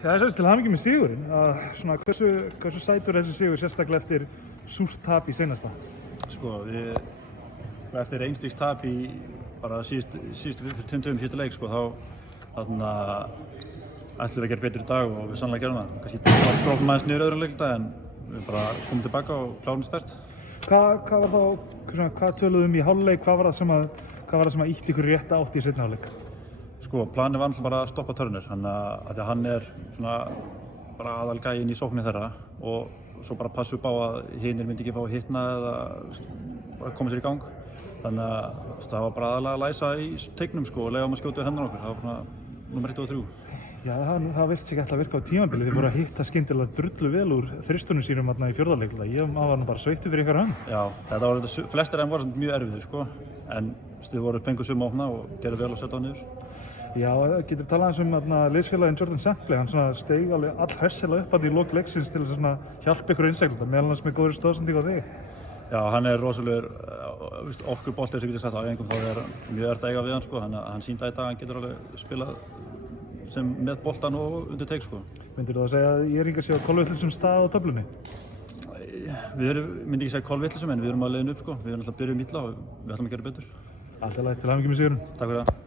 Það er til hamingju með sigurinn. Svona, hversu sætur þessi sigur sérstaklega eftir súrt tap í seinasta? Sko, eftir einstigs tap í bara síðustu 5 dögum síðustu leik, sko, þá ætlum við að gera betur í dag og við sannlega gerum það. Kannski grófum aðeins niður öðrum leikdag en við bara komum tilbaka og klárum sterkt. Hvað töluðum í hálfleik? Hvað var það sem ítti ykkur rétt átt í seinni hálfleik? Sko, planið var náttúrulega bara að stoppa Turner, því að hann er svona bara aðalgæinn í sókninni þeirra og svo bara passa upp á að hinir myndi ekki fá að hitna eða bara koma sér í gang. Þannig að það var bara aðalega að læsa í teignum, sko, og leyfa að skjóta við hendur okkur. Það var svona nummer 1 og 3. Já, það virtist ekki alltaf að virka á tímabili. Þið voru að hitta skyndilega drullu vel úr þristunum sínum í fjórða leik. Ég var nú bara sveittur fyrir ykkar hönd. Já, þetta var flestir en voru mjög erfiðir, sko, en þið fengu suma opna og gerðu vel og setja á niður. Já, getur talað um liðsfélaginn Jordan Sempley, hann steig alveg allhressilega upp í lok leiksins til þess að hjálpa ykkur innseglunda, meðal annars með góðri stoðsendingu á þig. Já, hann er rosalegur orkubolti sem getur sett á æfingum, þá er mjög erfitt að eiga við hann, sko, hann sýndi í dag að hann getur alveg spilað sem með boltan og undir teik, sko. Myndirðu að segja að ég er ekki að kolvitlausum stað á töflunni? Myndi ekki segja kolvitlausum, en við erum að leiðin upp, sko. Við erum alltaf að byrja illa og við ætlum að gera betur. Allt í lagi, til hamingju með sigurinn. Takk fyrir það.